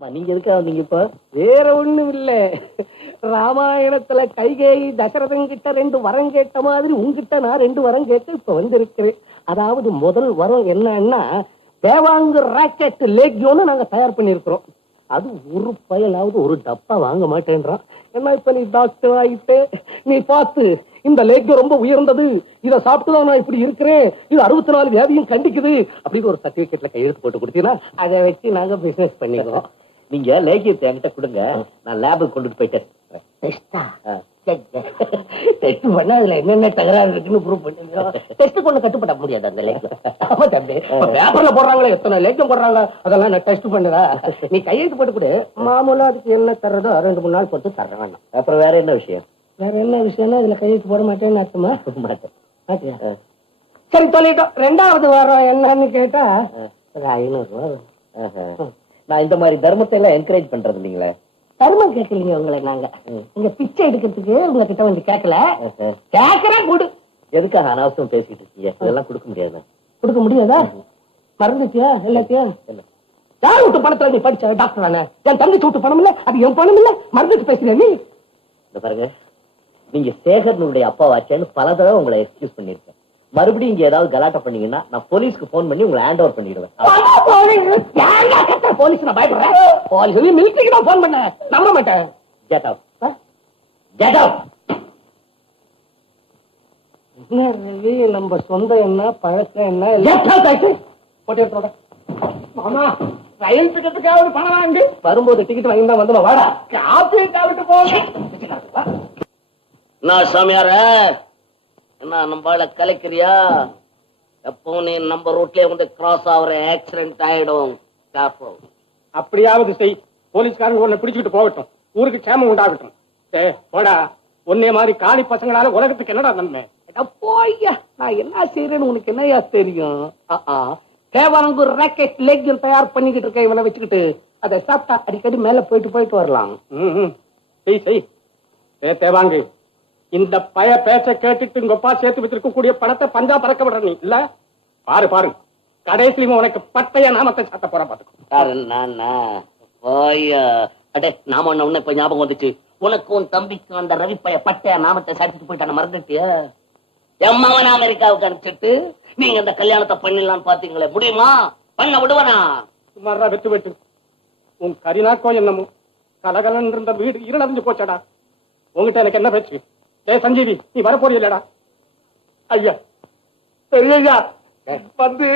நீங்க எதுக்காக வந்தீங்க இப்ப? வேற ஒண்ணும் இல்ல, ராமாயணத்துல கைகேயி தசரதன் கிட்ட 2 வரம் கேட்ட மாதிரி உங்ககிட்ட நான் 2 வரம் கேட்டு இப்ப வந்திருக்கிறேன். அதாவது முதல் வரம் என்னன்னா, தேவாங்கு ராக்கெட் லேக்யோன்னு நாங்க தயார் பண்ணிருக்கிறோம். அது ஒரு பயலாவது ஒரு டப்பா வாங்க மாட்டேன்றான். என்ன இப்ப நீ டாக்டர் ஆயிட்டு நீ பார்த்து, இந்த லேக்யோ ரொம்ப உயர்ந்தது, இதை சாப்பிட்டுதான் நான் இப்படி இருக்கிறேன், இது 64 வியாதியும் கண்டிக்குது அப்படின்னு ஒரு சர்டிபிகேட்ல கையெழுத்து போட்டு கொடுத்தீங்கன்னா அதை வச்சு நாங்க பிசினஸ் பண்ணிக்கிறோம். நீங்க லேகியத்தை என்கிட்ட கொடுங்க, நான் லேபுக்கு கொண்டுட்டு போயிட்டேன். டெஸ்ட் பண்ண அதுல என்னென்ன தகராறு இருக்குன்னு ப்ரூவ் பண்ணிருக்கோம். டெஸ்ட் பண்ண கட்டுப்பட முடியாது அந்த லேக்கியம். ஆமா தம்பி, பேப்பர்ல போடுறாங்களே எத்தனை லேக்கியம் போடுறாங்க, அதெல்லாம் நான் டெஸ்ட் பண்ணுறா. நீ கையெழுத்து போட்டு கொடு, மாமூலா அதுக்கு என்ன தர்றதோ 2-3 நாள் பொறுத்து தர வேண்டாம். அப்புறம் வேற என்ன விஷயம்? வேற என்ன விஷயம்னா இதுல கையெழுத்து போட மாட்டேன்னு அர்த்தமா? மாட்டேன். மாட்டியா? சரி சொல்லிட்டோம். 2வது வாரம் என்னன்னு கேட்டா 500 ரூபா. நான் இந்த மாதிரி தர்மத்தை எல்லாம் என்கரேஜ் பண்றது இல்லைங்களே. தர்மம் கேட்கலீங்க உங்களை நாங்க, இங்க பிச்சை எடுக்கிறதுக்கு உங்ககிட்ட வந்து கேட்கல, கேட்கறேன் கொடு. எதுக்காக அனாவசியம் பேசிட்டு இருக்கீங்க? இதெல்லாம் கொடுக்க முடியாது. கொடுக்க முடியாதா? மறந்துச்சியா எல்லாத்தையும்? யார் விட்டு பணத்துல நீ படிச்ச டாக்டர் தானே? என் தங்கச்சி விட்டு பணம் இல்ல, அது என் பணம் இல்ல, மறந்துட்டு பேசுற நீ. இந்த பாருங்க, நீங்க சேகரனுடைய அப்பா வாச்சேன்னு பல தடவை உங்களை எக்ஸ்கியூஸ் பண்ணிருக்கேன். மறுபடியும் இங்க ஏதாவது கலாட்டா பண்ணீங்கன்னா நான் போலீஸ்க்கு போன் பண்ணி உங்களை ஹேண்ட் ஓவர் பண்ணிடுவேன். போலீஸ் நான் பயப்படுறேன். போலீஸ் மிலிட்டரிக்கு தான் போன் பண்ண, நம்ப மாட்டேன். Get out. Get out. என்ன ரவி, நம்ம சொந்த என்ன பழக்கம் என்ன போட்டி எடுத்தோட மாமா, ரயில் டிக்கெட்டுக்காவது பணம் வாங்கி வரும்போது டிக்கெட் வாங்கி தான் வந்து வாடா, காப்பி காவிட்டு போக. நான் சாமியார என்ன நம்பால கலைக்கிறியா? எப்போ நீ நம்ம ரோட்லயே வந்து கிராஸ் ஆகுற ஆக்சிடென்ட் ஆயிடும். அப்படியாவது செய், போலீஸ்காரங்க உன்னை பிடிச்சிட்டு போகட்டும், ஊருக்கு க்ஷேமம் உண்டாகட்டும். போடா, ஒன்னே மாதிரி காலி பசங்களால உலகத்துக்கு என்னடா நன்மை? போய்யா, நான் என்ன செய்யறேன்னு உனக்கு என்னையா தெரியும்? தேவானங்கூர் ராக்கெட் லேக்யம் தயார் பண்ணிக்கிட்டு இருக்க இவனை வச்சுக்கிட்டு அதை சாப்பிட்டா அடிக்கடி மேல போயிட்டு வரலாம். செய். தேவாங்கு, இந்த பய பேச்ச கேட்டுட்டு உங்க அப்பா சேர்த்து வச்சிருக்கக்கூடிய பணத்தை பஞ்சா பறக்க விடுற நீ இல்ல? பாரு கடைசியிலும் உனக்கு பட்டைய நாமத்தை சாத்த போற பாத்துக்கோ. நாம ஒண்ணு இப்ப ஞாபகம் வந்துச்சு. உனக்கு உன் தம்பிக்கு அந்த ரவி பைய பட்டைய நாமத்தை சாத்திட்டு போயிட்டான மறந்துட்டியா? என் மகன் அமெரிக்காவுக்கு அனுப்பிச்சிட்டு நீங்க இந்த கல்யாணத்தை பண்ணிடலான்னு பாத்தீங்களே, முடியுமா? பண்ண விடுவனா? சுமாரா வெட்டு உன் கரிநாக்கோ என்னமோ கலகலன் இருந்த வீடு இருளறிஞ்சு போச்சடா. உங்ககிட்ட எனக்கு என்ன பேச்சு? சஞ்சீவி, நீ வரப்போறீ இல்லடா? ஐயா பெரியய்யா வந்து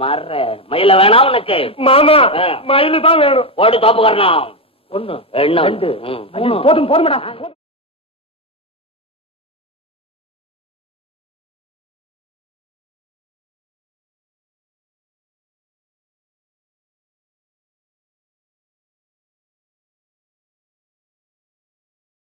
மாற மயில வேணாம் உனக்கு? மாமா, மயிலு தான் வேணும். ஓடு தோப்புக்காரனா? ஒண்ணு என்ன போதும் போதும்.